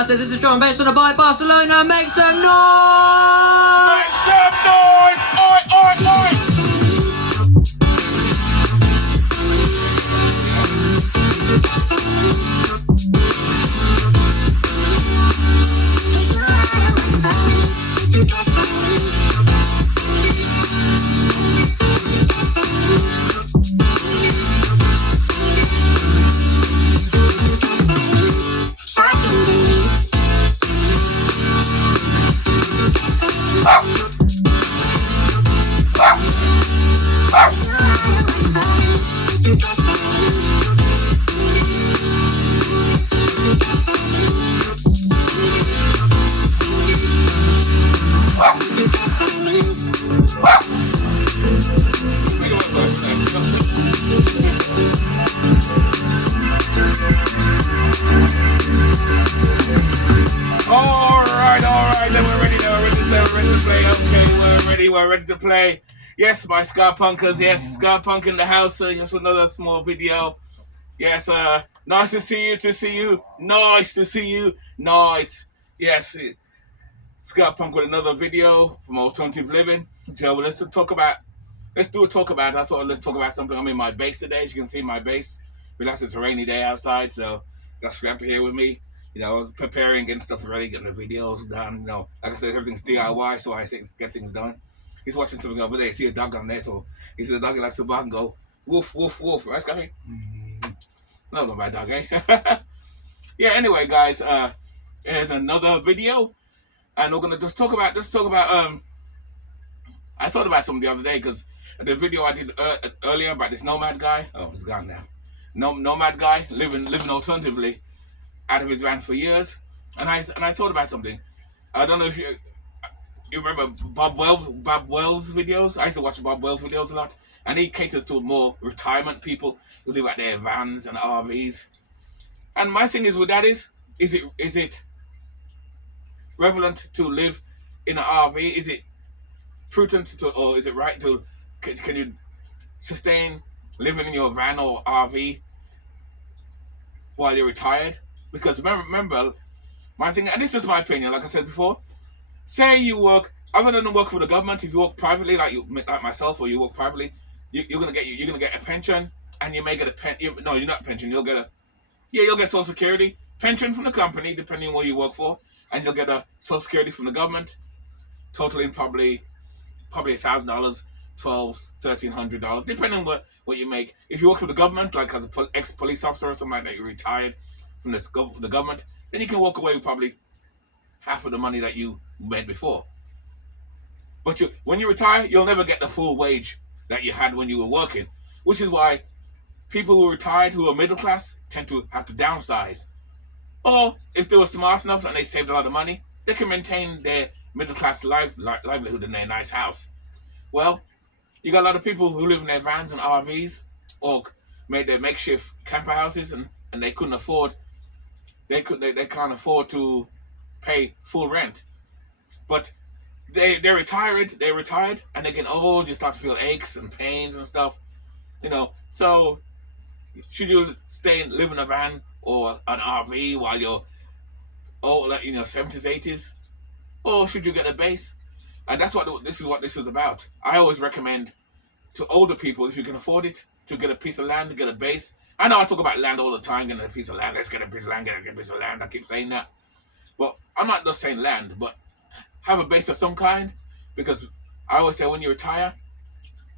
massive. This is drum and bass on the Bike Barcelona. Make some noise! Make some noise! Oi, oi, oi! Alright, then we're ready to play. Okay, we're ready to play. Yes, my ska punkers, yes, ska punk in the house, just another small video. Yes, nice to see you, nice to see you, nice. Yes, ska punk with another video from Alternative Living. So let's do a talk about, I thought let's talk about something. I'm in my base today, as you can see my base. Relax, it's a rainy day outside, so got Scrappy here with me. You know, I was preparing, getting stuff ready, getting the videos done. You know, like I said, everything's DIY, so I think get things done. He's watching something over there. He see a dog on there, so he sees a dog, he likes to bark and go, woof, woof, woof. Right, Scrappy? No, not my dog, eh? Yeah, anyway, guys, here's another video. And we're going to talk about, I thought about something the other day, because the video I did earlier about this nomad guy, oh, it's gone now. Nomad guy, living alternatively out of his van for years. And I thought about something. I don't know if you remember Bob Wells videos. I used to watch Bob Wells videos a lot. And he caters to more retirement people who live out their vans and RVs. And my thing is with that is it relevant to live in an RV? Is it prudent to, or is it right to, can you sustain living in your van or RV while you're retired? Because remember, my thing, and this is my opinion, like I said before, say you work, other than work for the government, if you work privately, like myself, or you work privately, you're gonna get a pension, and you may get no, you're not a pension, you'll get Social Security, pension from the company, depending on what you work for, and you'll get a Social Security from the government, totaling probably $1,000, $1,300, depending on what you make. If you work for the government, like as an ex-police officer or something like that, you're retired from the government, then you can walk away with probably half of the money that you made before. But when you retire, you'll never get the full wage that you had when you were working, which is why people who are retired, who are middle class, tend to have to downsize. Or if they were smart enough and they saved a lot of money, they can maintain their middle class livelihood in their nice house. Well, you got a lot of people who live in their vans and RVs, or made their makeshift camper houses, and they couldn't afford. They can't afford to pay full rent, but they're retired, and they get old. You start to feel aches and pains and stuff, you know. So, should you live in a van or an RV while you're old, like, 70s, 80s, or should you get a base? And that's what this is about. I always recommend to older people, if you can afford it, to get a piece of land, to get a base. I know I talk about land all the time, getting a piece of land. Let's get a piece of land, get a piece of land. I keep saying that. But I'm not just saying land, but have a base of some kind. Because I always say when you retire,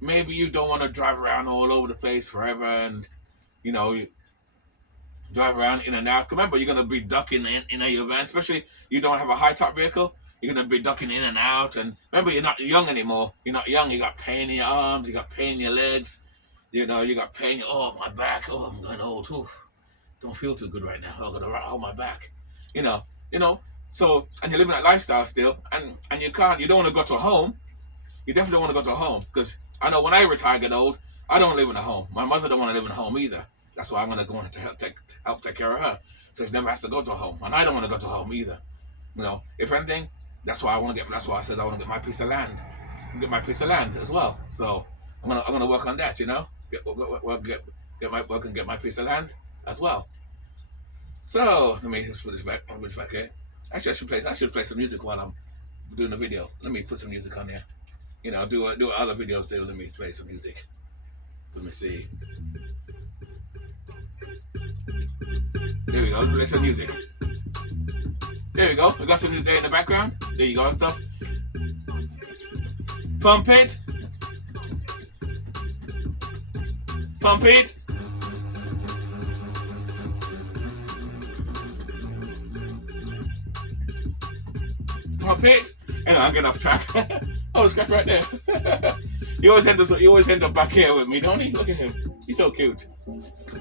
maybe you don't want to drive around all over the place forever and, you drive around in and out. Remember, you're going to be ducking in your van, especially you don't have a high-top vehicle. You're going to be ducking in and out. And remember, you're not young anymore. You're not young. You got pain in your arms. You got pain in your legs. You got pain. Oh, my back. Oh, I'm going old. Oof. Don't feel too good right now. I'm going to hold my back. So, and you're living that lifestyle still. And you don't want to go to a home. You definitely don't want to go to a home. Because I know when I retire, get old, I don't live in a home. My mother don't want to live in a home either. That's why I'm going to go to help take care of her. So she never has to go to a home. And I don't want to go to a home either. If anything, that's why I said I want to get my piece of land. Get my piece of land as well. So I'm gonna work on that, Get my piece of land as well. So let me just put this back. I'll put this back here. Actually, I should play some music while I'm doing the video. Let me put some music on here. You know, do other videos too. Let me play some music. Let me see. There we go. Play some music. There we go. We got some music there in the background. There you go and stuff. Pump it. Pump it. Pump it. And I'm getting off track. Oh, scratch right there. He always ends up back here with me, don't he? Look at him. He's so cute.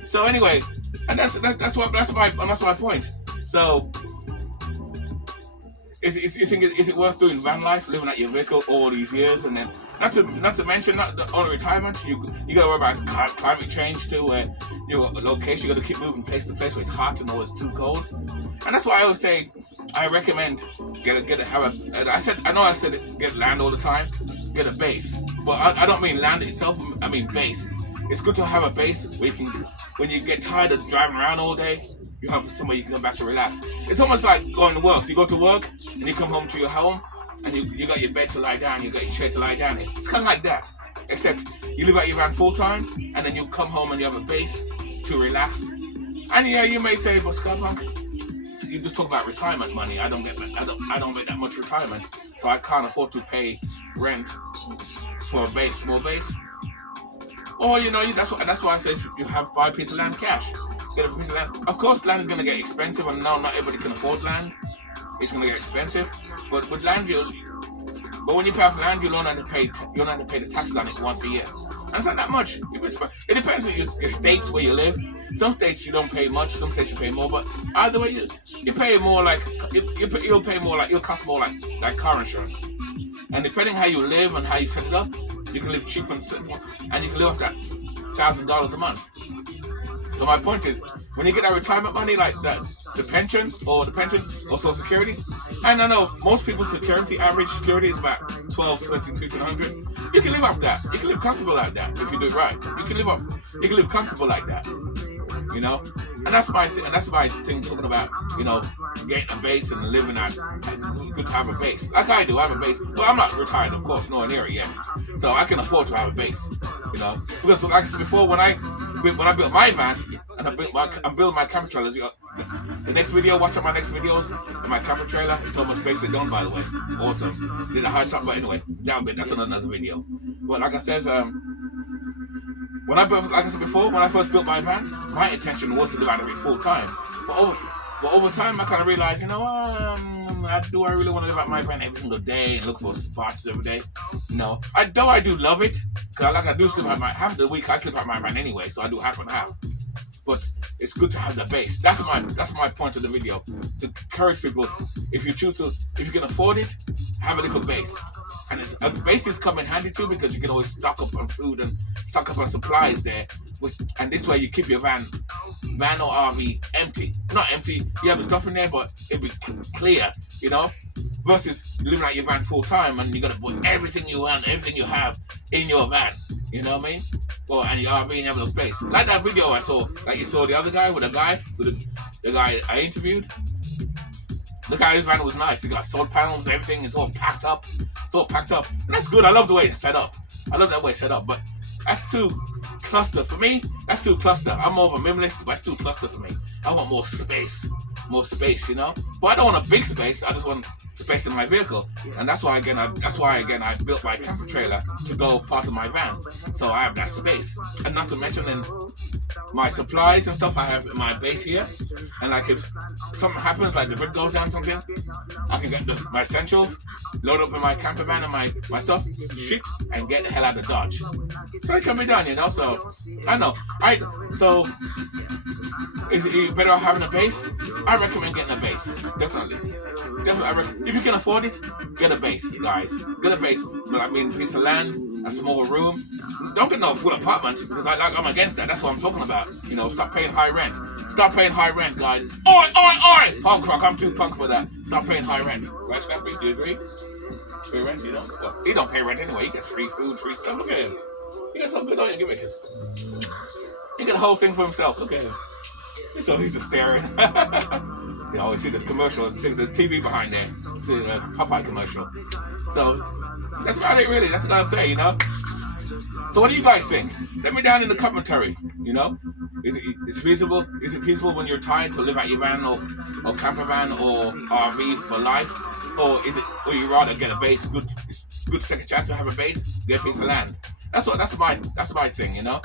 So anyway, and that's my point. So is it worth doing van life, living at your vehicle all these years, and then not to mention not only retirement, you got to worry about climate change too, where your location, you got to keep moving place to place where it's hot and always too cold. And that's why I always say I recommend get land all the time, get a base. But I don't mean land itself, I mean base. It's good to have a base where you can, when you get tired of driving around all day, you have somewhere you can go back to relax. It's almost like going to work. You go to work and you come home to your home and you got your bed to lie down, you got your chair to lie down in. It's kind of like that, except you live at your van full time and then you come home and you have a base to relax. And yeah, you may say, but Scott Punk, you just talk about retirement money. I don't make that much retirement, so I can't afford to pay rent for a base, small base. Or that's why I say you buy a piece of land cash. Get a piece of land. Of course, land is going to get expensive, and no, not everybody can afford land. It's going to get expensive, but with land, but when you pay off land, you only have to pay the taxes on it once a year. And it's not that much. It depends on your states where you live. Some states you don't pay much, some states you pay more, but either way you pay more like you'll cost more like car insurance. And depending how you live and how you set it up, you can live cheap and simple, and you can live off that $1,000 a month. So my point is, when you get that retirement money like that, the pension or Social Security, and I know most people's average security is about 12, 13, 1,500. You can live off that. You can live comfortable like that if you do it right. You can live comfortable like that. You know, and that's my thing. And that's my thing talking about, getting a base and living at. Good to have a base, like I do. I have a base. Well, I'm not retired, of course, nowhere near it yet. So I can afford to have a base. Because like I said before, when I built my van and I'm building my camper trailers. The next video, watch out my next videos. And my camper trailer, it's almost basically done, by the way. It's awesome. Did a high top, but anyway, that's another video. But like I said, when I first built my van, my intention was to live out of it full time. But over time, I kind of realized, do I really want to live out my van every single day and look for spots every day? No. I do love it, because I do sleep out half of the week I sleep out my van anyway, so I do half and half. But it's good to have the base. That's my point of the video. To encourage people, if you can afford it, have a little base. And bases come in handy too, because you can always stock up on food and stock up on supplies there. And this way you keep your van or RV empty. Not empty, you have the stuff in there, but it'll be clear, versus living out your van full time and you gotta put everything you want, everything you have in your van. You know what I mean? And your RV and you have no space. Like that video I saw, like you saw the other guy with the guy I interviewed. The guy's van was nice. He got solar panels, everything. It's all packed up. And that's good. I love the way it's set up. I love that way it's set up. But that's too cluster for me. That's too cluster. I'm more of a minimalist, but it's too cluster for me. I want more space. But I don't want a big space. I just want space in my vehicle, and that's why again I built my camper trailer to go part of my van, so I have that space. And not to mention then my supplies and stuff I have in my base here, and like if something happens, like the grid goes down something, I can get my essentials, load up in my camper van and my stuff, shit, and get the hell out of Dodge. So it can be done, so I know. So is it better off having a base? I recommend getting a base. Definitely. I recommend. If you can afford it, get a base, guys. Get a base. But I mean, a piece of land, a small room. Don't get no full apartment, because I'm against that. That's what I'm talking about. Stop paying high rent. Stop paying high rent, guys. Oi! Punk rock, I'm too punk for that. Stop paying high rent. Right, Scrappy? Do you agree? Free rent, Well, he don't pay rent anyway. He gets free food, free stuff. Look at him. He got something good on you. Give it his. He got the whole thing for himself. Look at him. So he's just staring. You always see the commercial, see the TV behind there, see the Popeye commercial. So that's about it, really. That's what I gotta say, you know. So what do you guys think? Let me down in the commentary. You know, is it feasible? Is it feasible when you're tired to live out your van or camper van or RV for life, or you rather get a base? It's good to take a chance to have a base, get a piece of land. That's my thing. You know,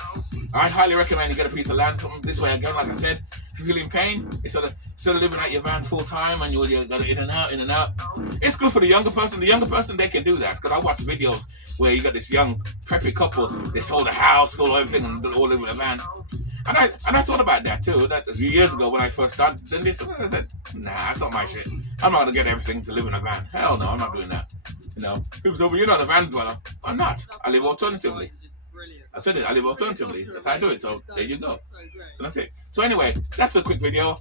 I highly recommend you get a piece of land. Something this way again, like I said. If you're feeling pain, instead of living out your van full time and you got in and out. It's good for the younger person. The younger person, they can do that. Because I watch videos where you got this young preppy couple. They sold a house, sold everything, and all live in a van. And I thought about that too. That a few years ago when I first started doing this, I said, nah, that's not my shit. I'm not gonna get everything to live in a van. Hell no, I'm not doing that. You know, people say, well, you're not a van dweller. I'm not. I live alternatively. I said it, I live alternatively. That's how I do it. So there you go. And that's it. So anyway, that's a quick video.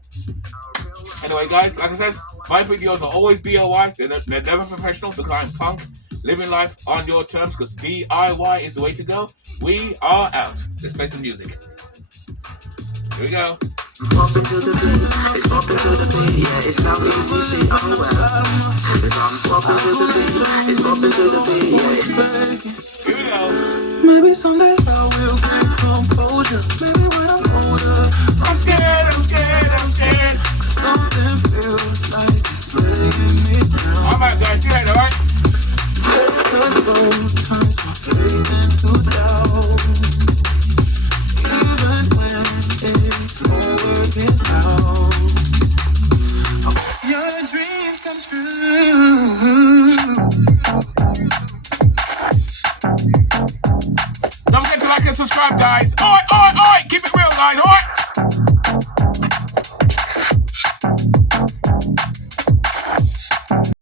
Anyway, guys, like I said, my videos are always DIY. They're never professional because I'm punk. Living life on your terms because DIY is the way to go. We are out. Let's play some music. Here we go. Bumping to the beat, it's bumping to the beat, yeah, it's not easy, oh well. It's bumping to the beat, it's bumping to the beat, yeah, it's easy. Here we go. Maybe someday I will gain composure. Maybe when I'm older, I'm scared. cause something feels like it's weighing me down. Alright, guys, see you later, alright? Let go turns my faith into doubt. Even when it's all working out.